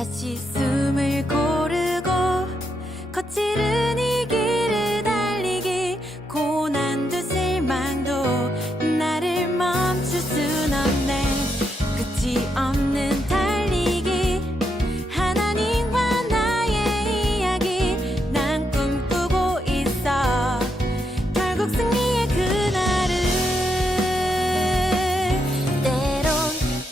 다시 숨을 고르고 거칠은 이 길을 달리기 고난도 실망도 나를 멈출 순 없네 끝이 없는 달리기 하나님과 나의 이야기 난 꿈꾸고 있어 결국 승리의 그날을 때론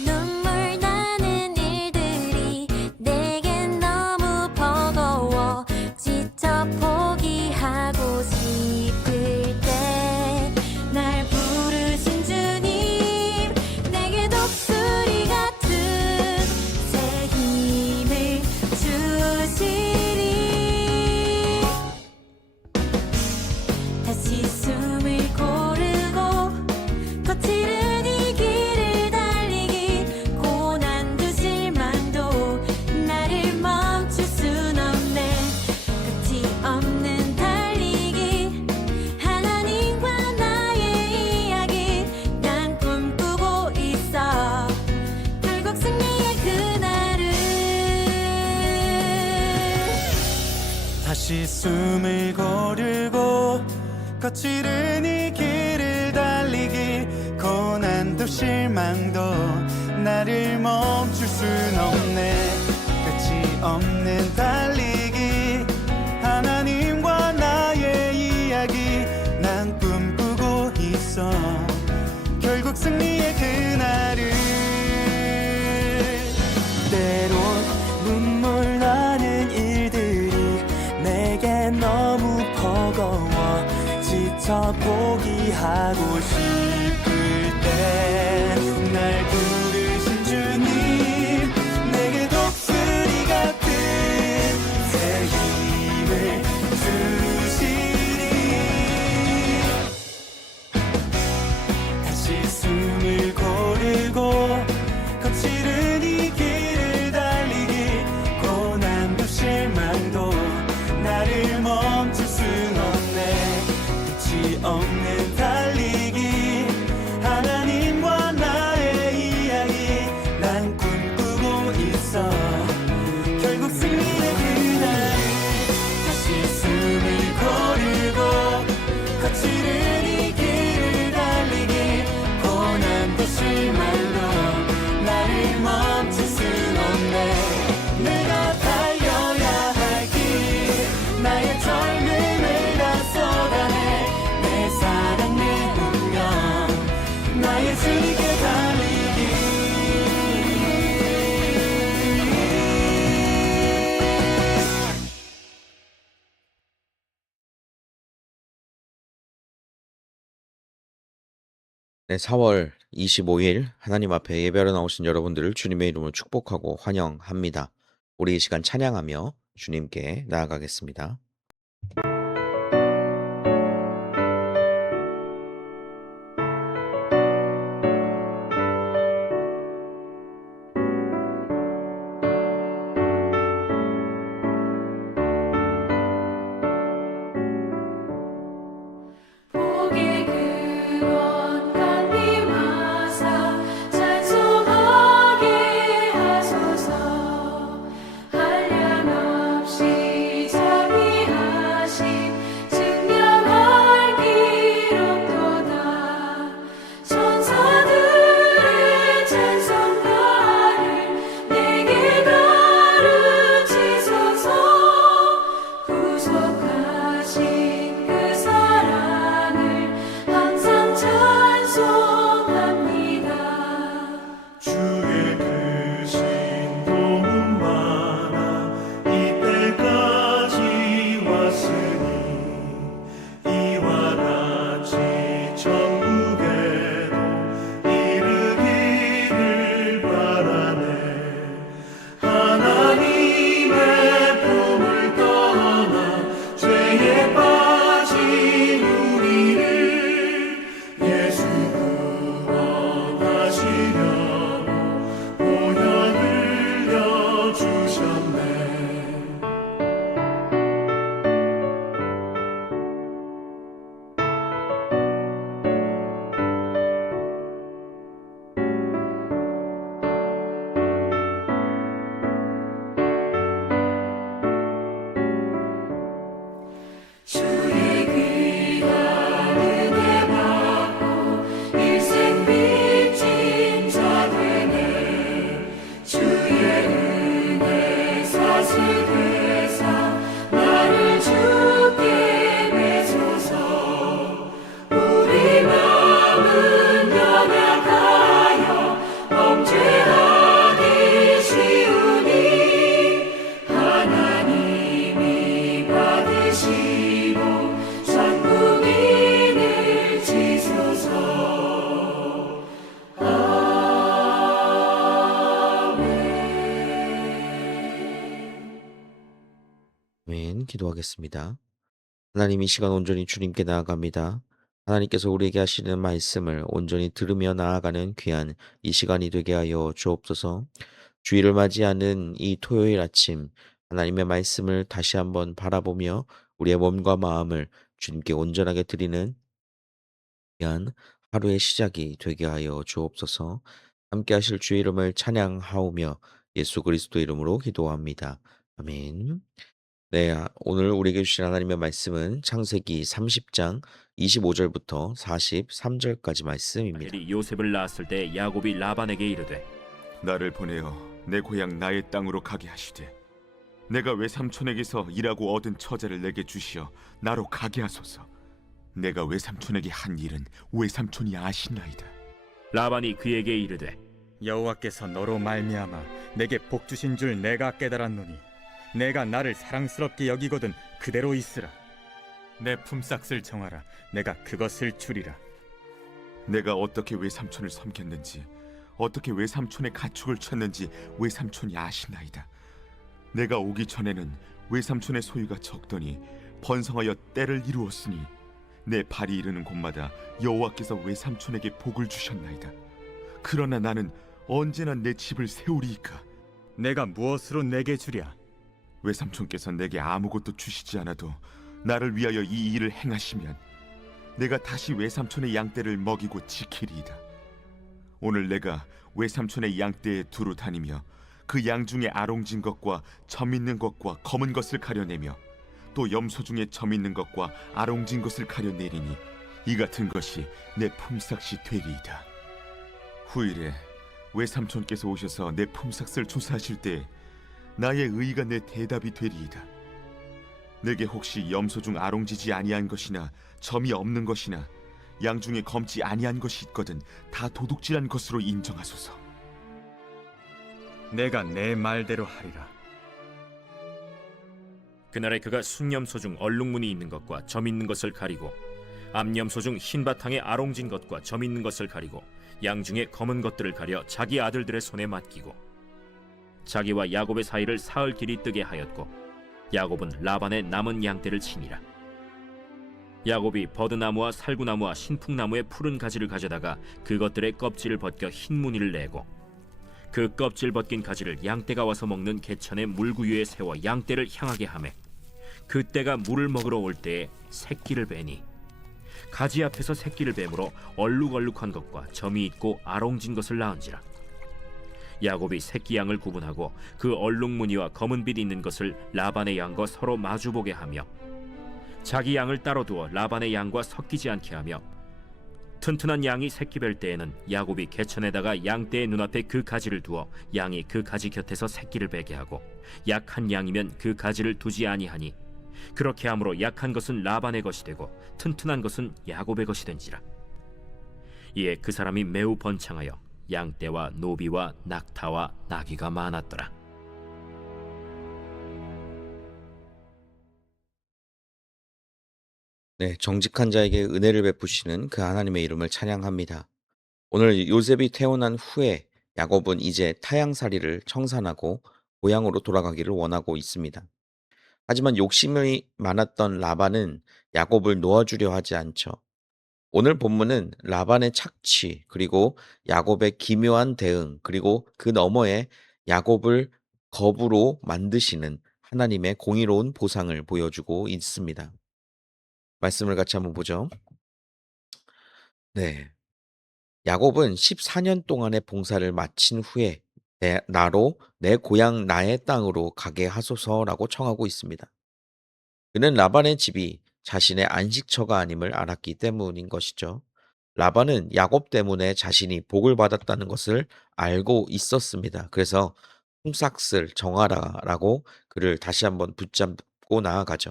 눈물 나는 일들이 내겐 너무 버거워 지쳐 포기하고 싶을 때 날 부르신 주님 내게 독수리 같은 새 힘을 주시리 다시 숨을 고르고 거칠은 이 길을 달리기 고난도 실망도 나를 멈출 순 없네 끝이 없는 달리기 하나님과 나의 이야기 난 꿈꾸고 있어 결국 승리의 그날을 다시 숨을 고르고 거칠은 이 길을 달리기 고난도 실망도 나를 멈출 순 없네 끝이 없는 달리기 하나님과 나의 이야기 난 꿈꾸고 있어 결국 승리의 그날을 때론 눈물 나는 일들이 내게 너무 버거워 지쳐 포기하고 싶을 때 날 부르신 주님 내게 독수리 같은 새 힘을 주시리 다시 숨을 고르고 거칠은 이 길을 달리기 고난도 실망도 나를 멈출 순 없네 끝이 없는 달리기 하나님과 나의 이야기 난 꿈꾸고 있어 결국 승리의 그날 다시 숨을 고르고 거칠은 이 길을 달리기 고난도 실망도 나를 멈출 순 없네 내가 달려야 할 길 나의 젊음을 다 쏟아내 내 사랑 내 운명 나의 주님께 달리기 네, 4월 25일 하나님 앞에 예배하러 나오신 여러분들을 주님의 이름으로 축복하고 환영합니다. 우리 이 시간 찬양하며 주님께 나아가겠습니다. 복의 근원 감림하사 찬송하게 하소서 한량없이 자비 아멘. 기도하겠습니다. 하나님 이 시간 온전히 주님께 나아갑니다. 하나님께서 우리에게 하시는 말씀을 온전히 들으며 나아가는 귀한 이 시간이 되게 하여 주옵소서. 주일을 맞이하는 이 토요일 아침 하나님의 말씀을 다시 한번 바라보며 우리의 몸과 마음을 주님께 온전하게 드리는 귀한 하루의 시작이 되게 하여 주옵소서. 함께 하실 주의 이름을 찬양하오며 예수 그리스도 이름으로 기도합니다. 아멘. 네, 오늘 우리에게 주신 하나님의 말씀은 창세기 30장 25절부터 43절까지 말씀입니다. 라헬이 요셉을 낳았을 때 야곱이 라반에게 이르되 나를 보내어 내 고향 나의 땅으로 가게 하시되 내가 외삼촌에게서 일하고 얻은 처자를 내게 주시어 나로 가게 하소서. 내가 외삼촌에게 한 일은 외삼촌이 아시나이다. 라반이 그에게 이르되 여호와께서 너로 말미암아 내게 복 주신 줄 내가 깨달았노니 내가 나를 사랑스럽게 여기거든 그대로 있으라. 내 품삯을 정하라. 내가 그것을 주리라. 내가 어떻게 외삼촌을 섬겼는지 어떻게 외삼촌의 가축을 쳤는지 외삼촌이 아시나이다. 내가 오기 전에는 외삼촌의 소유가 적더니 번성하여 때를 이루었으니 내 발이 이르는 곳마다 여호와께서 외삼촌에게 복을 주셨나이다. 그러나 나는 언제나 내 집을 세우리이까. 내가 무엇으로 내게 주랴? 외삼촌께서 내게 아무것도 주시지 않아도 나를 위하여 이 일을 행하시면 내가 다시 외삼촌의 양떼를 먹이고 지키리이다. 오늘 내가 외삼촌의 양떼에 두루 다니며 그 양 중에 아롱진 것과 점 있는 것과 검은 것을 가려내며 또 염소 중에 점 있는 것과 아롱진 것을 가려내리니 이 같은 것이 내 품삯이 되리이다. 후일에 외삼촌께서 오셔서 내 품삯을 조사하실 때 나의 의의가 내 대답이 되리이다. 내게 혹시 염소 중 아롱지지 아니한 것이나 점이 없는 것이나 양 중에 검지 아니한 것이 있거든 다 도둑질한 것으로 인정하소서. 내가 내 말대로 하리라. 그날에 그가 순염소 중 얼룩무늬 있는 것과 점 있는 것을 가리고 암염소 중 흰 바탕에 아롱진 것과 점 있는 것을 가리고 양 중에 검은 것들을 가려 자기 아들들의 손에 맡기고 자기와 야곱의 사이를 사흘 길이 뜨게 하였고 야곱은 라반의 남은 양떼를 치니라. 야곱이 버드나무와 살구나무와 신풍나무의 푸른 가지를 가져다가 그것들의 껍질을 벗겨 흰 무늬를 내고 그 껍질 벗긴 가지를 양떼가 와서 먹는 개천의 물구유에 세워 양떼를 향하게 하매 그때가 물을 먹으러 올 때에 새끼를 베니 가지 앞에서 새끼를 뱀으로 얼룩얼룩한 것과 점이 있고 아롱진 것을 낳은지라. 야곱이 새끼 양을 구분하고 그 얼룩무늬와 검은빛 있는 것을 라반의 양과 서로 마주보게 하며 자기 양을 따로 두어 라반의 양과 섞이지 않게 하며 튼튼한 양이 새끼 뵐 때에는 야곱이 개천에다가 양떼의 눈앞에 그 가지를 두어 양이 그 가지 곁에서 새끼를 베게 하고 약한 양이면 그 가지를 두지 아니하니 그렇게 함으로 약한 것은 라반의 것이 되고 튼튼한 것은 야곱의 것이 된지라. 이에 그 사람이 매우 번창하여 양떼와 노비와 낙타와 나귀가 많았더라. 네, 정직한 자에게 은혜를 베푸시는 그 하나님의 이름을 찬양합니다. 오늘 요셉이 태어난 후에 야곱은 이제 타향살이를 청산하고 고향으로 돌아가기를 원하고 있습니다. 하지만 욕심이 많았던 라반은 야곱을 놓아주려 하지 않죠. 오늘 본문은 라반의 착취, 그리고 야곱의 기묘한 대응, 그리고 그 너머에 야곱을 거부로 만드시는 하나님의 공의로운 보상을 보여주고 있습니다. 말씀을 같이 한번 보죠. 네. 야곱은 14년 동안의 봉사를 마친 후에 나로 내 고향 나의 땅으로 가게 하소서라고 청하고 있습니다. 그는 라반의 집이 자신의 안식처가 아님을 알았기 때문인 것이죠. 라반은 야곱 때문에 자신이 복을 받았다는 것을 알고 있었습니다. 그래서 품삯을 정하라라고 그를 다시 한번 붙잡고 나아가죠.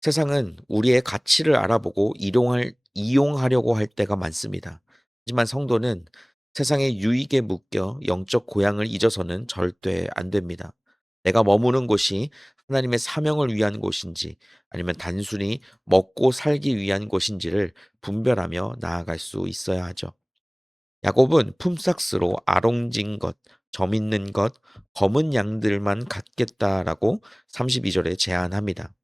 세상은 우리의 가치를 알아보고 이용하려고 할 때가 많습니다. 하지만 성도는 세상의 유익에 묶여 영적 고향을 잊어서는 절대 안 됩니다. 내가 머무는 곳이 하나님의 사명을 위한 곳인지 아니면 단순히 먹고 살기 위한 곳인지를 분별하며 나아갈 수 있어야 하죠. 야곱은 품삯으로 아롱진 것, 점 있는 것, 검은 양들만 갖겠다라고 32절에 제안합니다.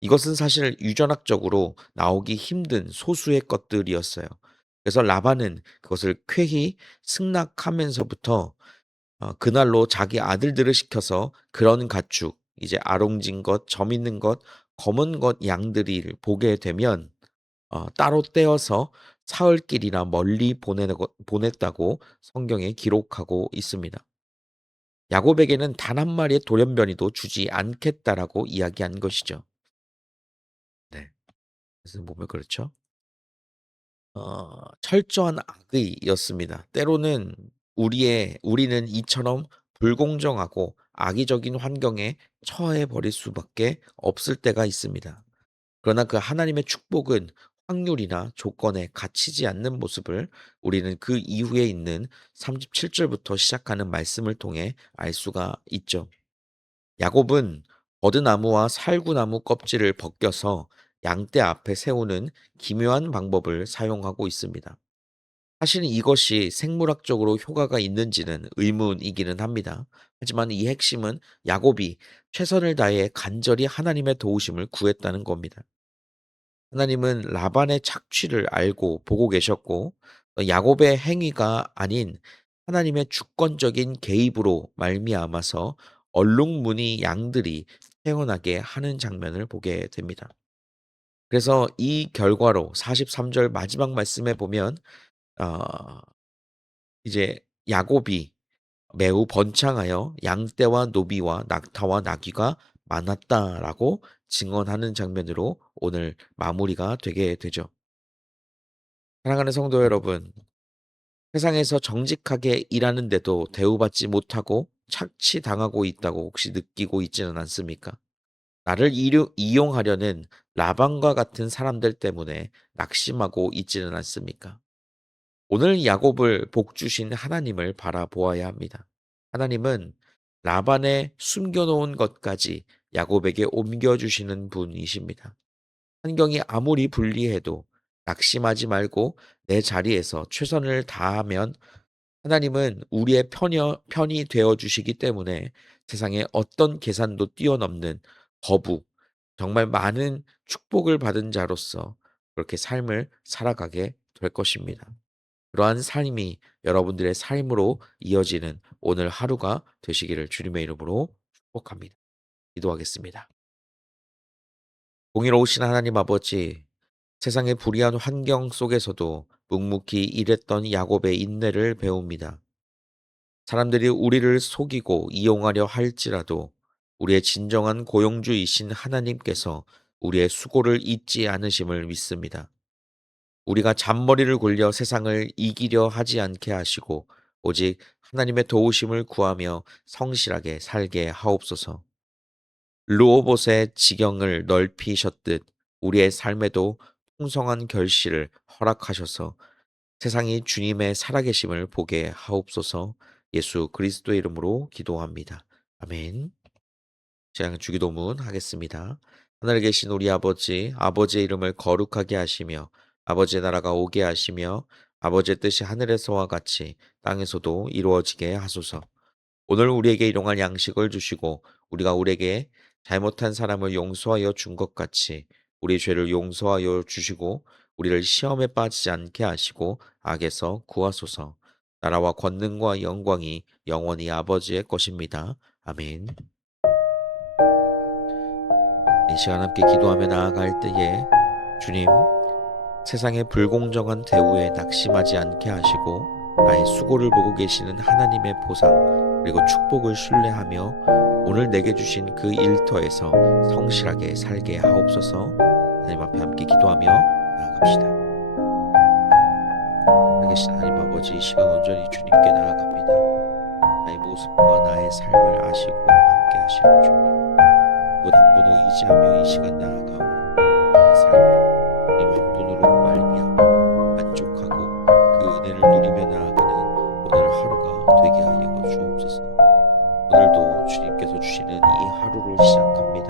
이것은 사실 유전학적으로 나오기 힘든 소수의 것들이었어요. 그래서 라반은 그것을 쾌히 승낙하면서부터 그날로 자기 아들들을 시켜서 그런 가축, 이제 아롱진 것, 점 있는 것, 검은 것 양들을 보게 되면 따로 떼어서 사흘길이나 멀리 보냈다고 성경에 기록하고 있습니다. 야곱에게는 단 한 마리의 돌연변이도 주지 않겠다라고 이야기한 것이죠. 네. 그래서 보면 그렇죠. 철저한 악의였습니다. 때로는 우리는 이처럼 불공정하고 악의적인 환경에 처해 버릴 수밖에 없을 때가 있습니다. 그러나 그 하나님의 축복은 확률이나 조건에 갇히지 않는 모습을 우리는 그 이후에 있는 37절부터 시작하는 말씀을 통해 알 수가 있죠. 야곱은 버드나무와 살구나무 껍질을 벗겨서 양떼 앞에 세우는 기묘한 방법을 사용하고 있습니다. 사실은 이것이 생물학적으로 효과가 있는지는 의문이기는 합니다. 하지만 이 핵심은 야곱이 최선을 다해 간절히 하나님의 도우심을 구했다는 겁니다. 하나님은 라반의 착취를 알고 보고 계셨고 야곱의 행위가 아닌 하나님의 주권적인 개입으로 말미암아서 얼룩무늬 양들이 태어나게 하는 장면을 보게 됩니다. 그래서 이 결과로 43절 마지막 말씀에 보면 어, 이제 야곱이 매우 번창하여 양떼와 노비와 낙타와 나귀가 많았다라고 증언하는 장면으로 오늘 마무리가 되게 되죠. 사랑하는 성도 여러분, 세상에서 정직하게 일하는데도 대우받지 못하고 착취당하고 있다고 혹시 느끼고 있지는 않습니까? 나를 이용하려는 라반과 같은 사람들 때문에 낙심하고 있지는 않습니까? 오늘 야곱을 복주신 하나님을 바라보아야 합니다. 하나님은 라반의 숨겨놓은 것까지 야곱에게 옮겨주시는 분이십니다. 환경이 아무리 불리해도 낙심하지 말고 내 자리에서 최선을 다하면 하나님은 우리의 편이 되어 주시기 때문에 세상에 어떤 계산도 뛰어넘는 거부, 정말 많은 축복을 받은 자로서 그렇게 삶을 살아가게 될 것입니다. 그러한 삶이 여러분들의 삶으로 이어지는 오늘 하루가 되시기를 주님의 이름으로 축복합니다. 기도하겠습니다. 공의로우신 하나님 아버지, 세상의 불의한 환경 속에서도 묵묵히 일했던 야곱의 인내를 배웁니다. 사람들이 우리를 속이고 이용하려 할지라도 우리의 진정한 고용주이신 하나님께서 우리의 수고를 잊지 않으심을 믿습니다. 우리가 잔머리를 굴려 세상을 이기려 하지 않게 하시고 오직 하나님의 도우심을 구하며 성실하게 살게 하옵소서. 르호봇의 지경을 넓히셨듯 우리의 삶에도 풍성한 결실을 허락하셔서 세상이 주님의 살아계심을 보게 하옵소서. 예수 그리스도의 이름으로 기도합니다. 아멘. 제가 주기도문 하겠습니다. 하늘에 계신 우리 아버지, 아버지의 이름을 거룩하게 하시며 아버지의 나라가 오게 하시며 아버지의 뜻이 하늘에서와 같이 땅에서도 이루어지게 하소서. 오늘 우리에게 일용할 양식을 주시고 우리가 우리에게 잘못한 사람을 용서하여 준 것 같이 우리 죄를 용서하여 주시고 우리를 시험에 빠지지 않게 하시고 악에서 구하소서. 나라와 권능과 영광이 영원히 아버지의 것입니다. 아멘. 이 시간 함께 기도하며 나아갈 때에 주님, 세상의 불공정한 대우에 낙심하지 않게 하시고 나의 수고를 보고 계시는 하나님의 보상 그리고 축복을 신뢰하며 오늘 내게 주신 그 일터에서 성실하게 살게 하옵소서. 하나님 앞에 함께 기도하며 나아갑시다. 계신 하나님 아버지, 이 시간 온전히 주님께 나아갑니다. 나의 모습과 나의 삶을 아시고 함께 하시는 주님, 누구 한 분을 의지하며 이 시간 나아가오니 내 삶을 주님 한 분으로 말미암아 만족하고 그 은혜를 누리며 나아가는 오늘 하루가 되게 하여 주옵소서. 오늘도 주님께서 주시는 이 하루를 시작합니다.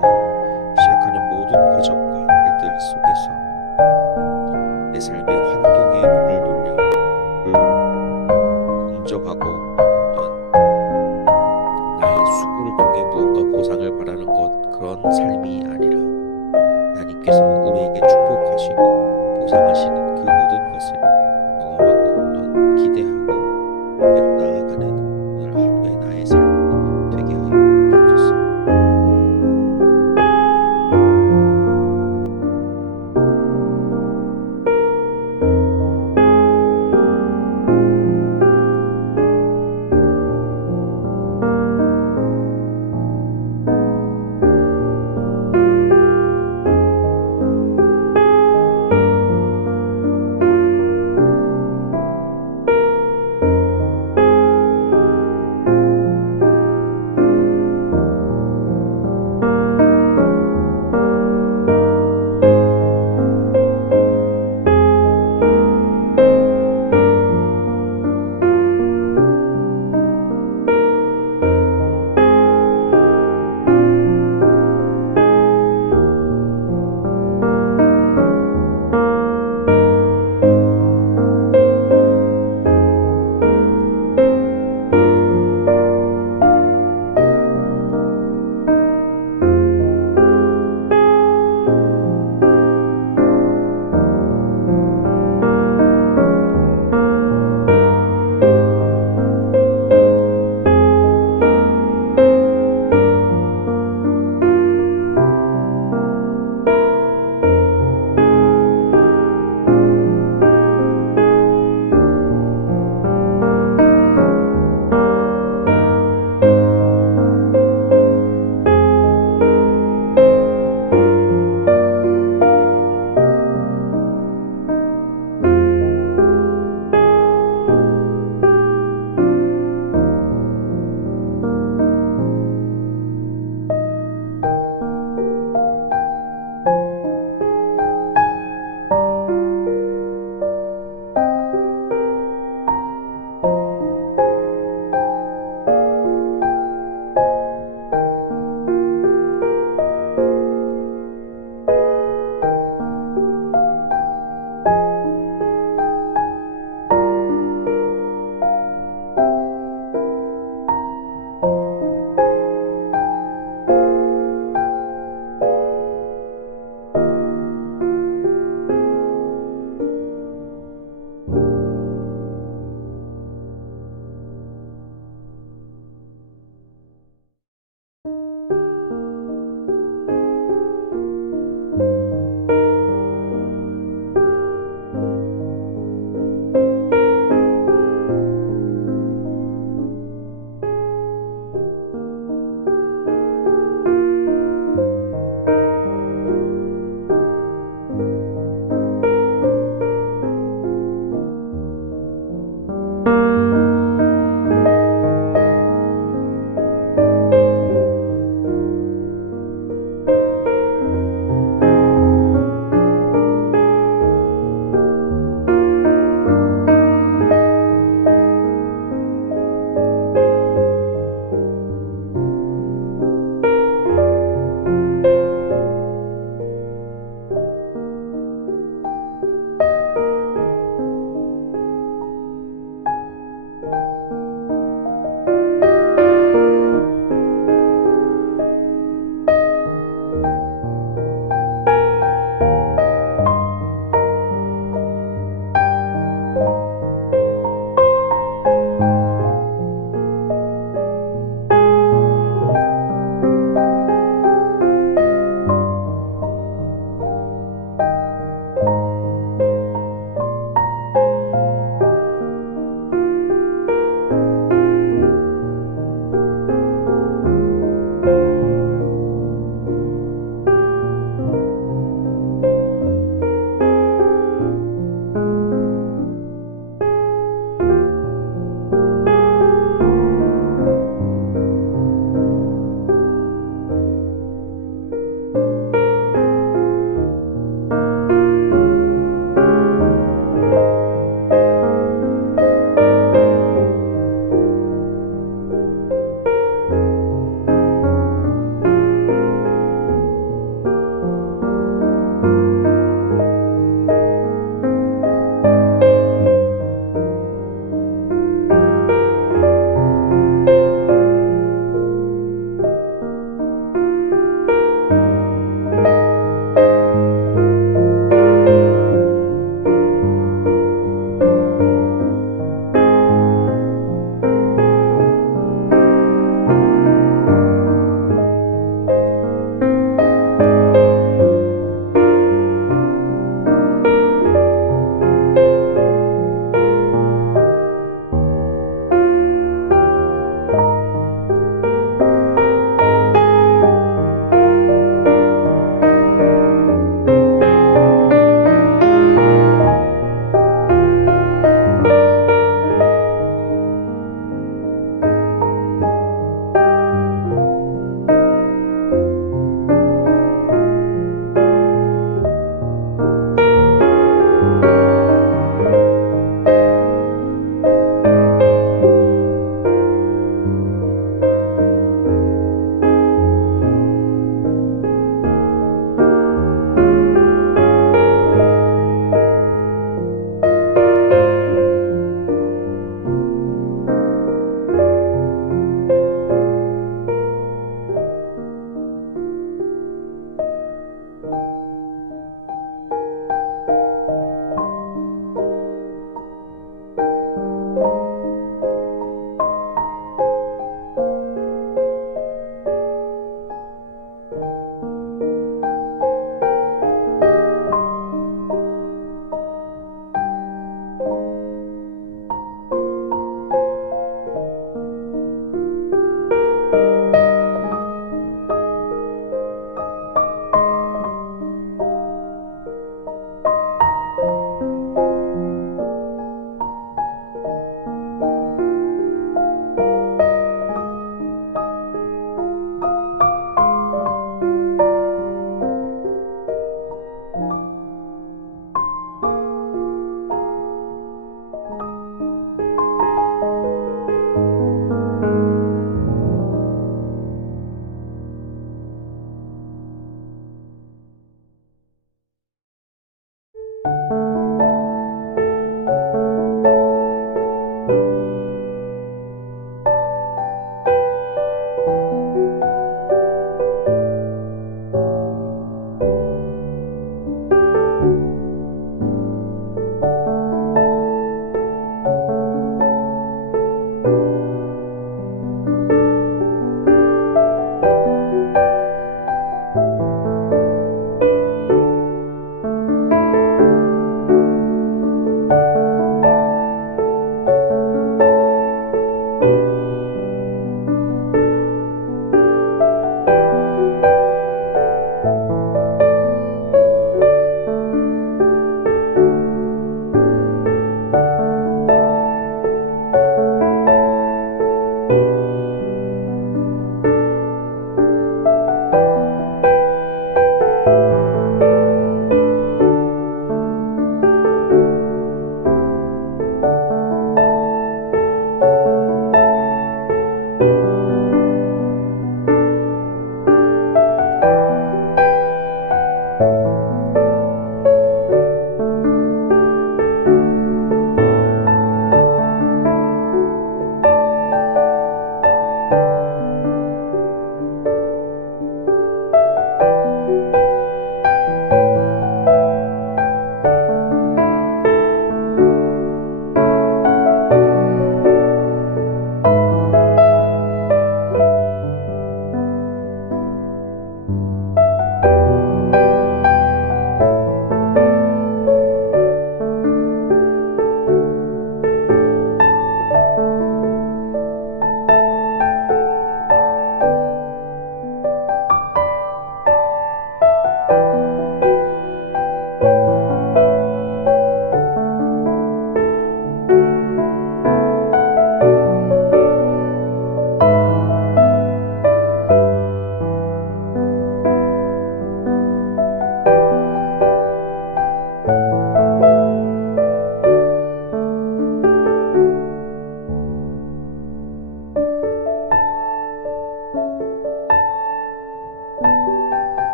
시작하는 모든 과정과 일들 속에서 내 삶의 환경에 문을 돌려 공정하고 어떤 삶이 아니라 하나님께서 우리에게 축복하시고 보상하시는 그 모든